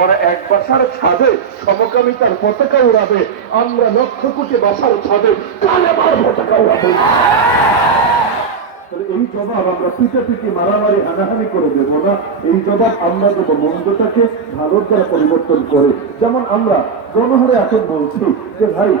ওরা এক বাসার ছাদে সমকামিতার পতাকা উড়াবে। আমরা লক্ষ কোটি বাসার ছাদে কালেমার পতাকা উড়াবে। এই জবাব আমরা পিটাপিটি মারামারি, হানাহানি করে দেবো না। এই জবাব আমরা দেবো মন্দটাকে ভারত দ্বারা পরিবর্তন করে। যেমন আমরা গণহারে এখন বলছি যে, ভাই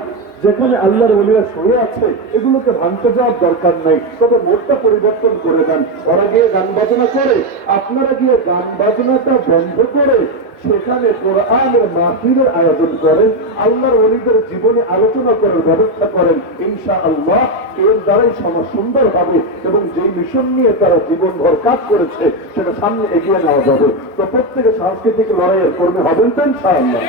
যেখানে আল্লাহর অলিয়া শুয়ে আছে, এগুলোকে ভাঙতে যাওয়ার দরকার নাই। তবে মোটটা পরিবর্তন করে দেন। ওরা গিয়ে গান বাজনা করে, আপনারা গিয়ে গান বাজনাটা বন্ধ করে সেখানে কোরআনের মাহফিলের আয়োজন করেন আল্লাহর ওলিদের জীবনে আলোচনা করার ব্যবস্থা করেন ইনশা আল্লাহ এর দ্বারাই সমাজ সুন্দর হবে এবং যেই মিশন নিয়ে তারা জীবনভর কাজ করেছে, সেটা সামনে এগিয়ে নেওয়া যাবে। তো প্রত্যেকে সাংস্কৃতিক লড়াইয়ের কর্মী হবেন তো ইনশাআল্লাহ।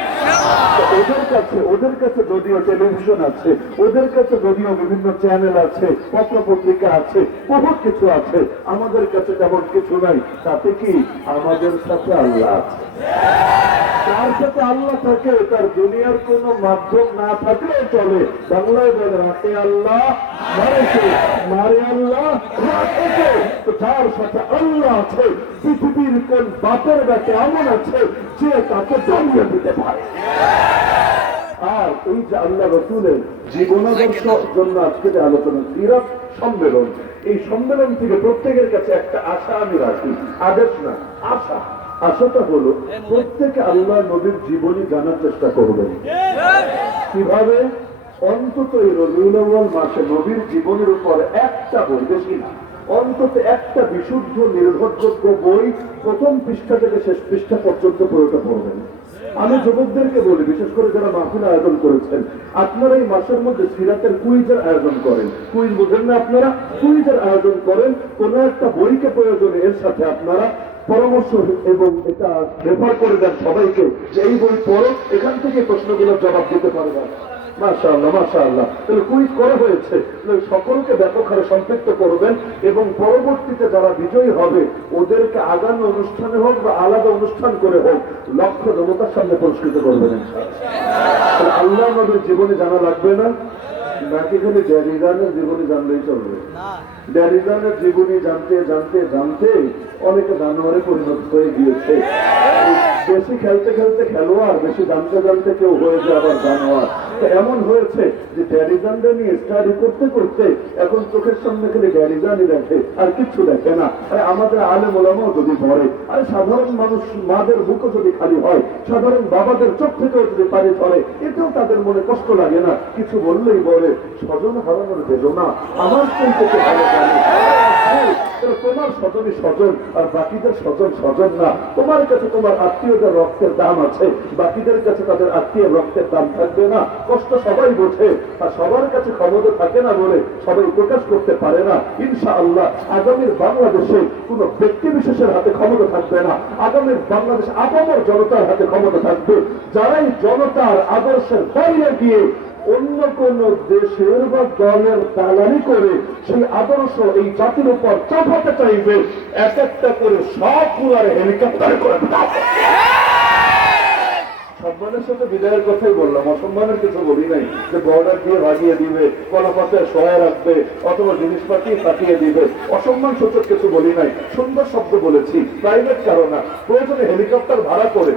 তো ওদের কাছে ওদের কাছে যদিও টেলিভিশন আছে, ওদের কাছে যদিও বিভিন্ন চ্যানেল আছে পত্র পত্রিকা আছে, বহুত কিছু আছে, আমাদের কাছে তেমন কিছু নাই, তাতে কি আমাদের সাথে আল্লাহ আছে? তার পৃথিবীর কোন বাপের ব্যাটে এমন আছে যে তাকে দমিয়ে দিতে পারে। আর এই যে আল্লাহ রসুলের জীবনাদর্শ জন্য আজকে যে আলোচনা সিরাত সম্মেলন, এই সম্মেলন থেকে প্রত্যেকের কাছে একটা আশা আমি রাখি। আদেশ না, আশা। আশাটা হলো প্রত্যেকে আল্লাহ নবীর জীবনী জানার চেষ্টা করবেন কীভাবে? অন্তত এই রবিউল মাসে নবীর জীবনের উপর একটা বই বেশি না অন্তত একটা বিশুদ্ধ নির্ভরযোগ্য বই প্রথম পৃষ্ঠা থেকে শেষ পৃষ্ঠা পর্যন্ত পুরোটা পড়বেন। আমি যুবকদেরকে বলি বিশেষ করে যারা মাহফিল আয়োজন করেছেন আপনারা এই মাসের মধ্যে সিরাতের কুইজের আয়োজন করেন। কুইজ বোঝেন না আপনারা? কুইজের আয়োজন করেন কোন একটা বইকে প্রয়োজনে এর সাথে আপনারা পরামর্শ এবং এটা রেফার করে দেন সবাইকে যে এই বই পড়ো, এখান থেকে প্রশ্নগুলোর জবাব দিতে পারবেন। মাশাআল্লাহ মাশাআল্লাহ। তাহলে কুইজ করা হয়েছে। সকলকে ব্যাপক হারে সম্পৃক্ত করবেন এবং পরবর্তীতে যারা বিজয়ী হবে, ওদেরকে আগামী অনুষ্ঠানে হোক বা আলাদা অনুষ্ঠান করে হোক লক্ষ জনতার সামনে পুরস্কৃত করবেন আল্লাহ নবীর জীবনে জানা লাগবে না। নাকি খালি ড্যারিজানের জীবনী জানলেই চলবে। ড্যারিজানের জীবনী জানতে জানতে জানতে অনেকে জানোয়ারে পরিণত হয়ে গিয়েছে। বেশি খেলতে খেলতে খেলোয়াড় বেশি জানতে জানতে কেউ হয়েছে আবার জানোয়ার। তো এমন হয়েছে যে ড্যারিজানটা নিয়ে স্টাডি করতে করতে এখন চোখের সামনে খেলে গ্যারিজানই দেখে, আর কিচ্ছু দেখে না। আরে আমাদের আলে মোলামাও যদি পড়ে আরে সাধারণ মানুষ মাদের বুকও যদি খালি হয়, সাধারণ বাবাদের চোখ থেকেও যদি পানি পড়ে এতেও তাদের মনে কষ্ট লাগে না। কিছু বললেই বলে, স্বজন হারানোর বেদনা, আমার কোন থেকে ভালো জানে তাহলে তোমার স্বজনই স্বজন, আর বাকিদের স্বজন স্বজন না। তোমার কাছে তোমার আত্মীয়দের রক্তের দাম আছে, বাকিদের কাছে তাদের আত্মীয় রক্তের দাম থাকবে না। কষ্ট সবাই বোঝে, আর সবার কাছে ক্ষমতা থাকে না বলে সবাই প্রকাশ করতে পারে না। ইনশা আল্লাহ আগামীর বাংলাদেশে কোনো ব্যক্তি বিশেষের হাতে ক্ষমতা থাকবে না। আগামীর বাংলাদেশ আপামর জনতার হাতে ক্ষমতা থাকবে। যারাই জনতার আদর্শের বাইরে গিয়ে অন্য কোন দেশের বা দলের দালালি করে সেই আদর্শ এই জাতির উপর চাপাতে চাইবে, এক একটা করে সবগুলার হেলিকপ্টার করে সম্মানের সাথে বিদায়ের কথাই বললাম, অসম্মানের কিছু বলি নাই যে বর্ডার দিয়ে ভাগিয়ে দিবে কলাপথে সহায় রাখবে, অথবা জিনিসপাতি কাটিয়ে দিবে। অসম্মান সূচক কিছু বলি নাই, সুন্দর শব্দ বলেছি, প্রাইভেট কারও না, প্রয়োজনে হেলিকপ্টার ভাড়া করে।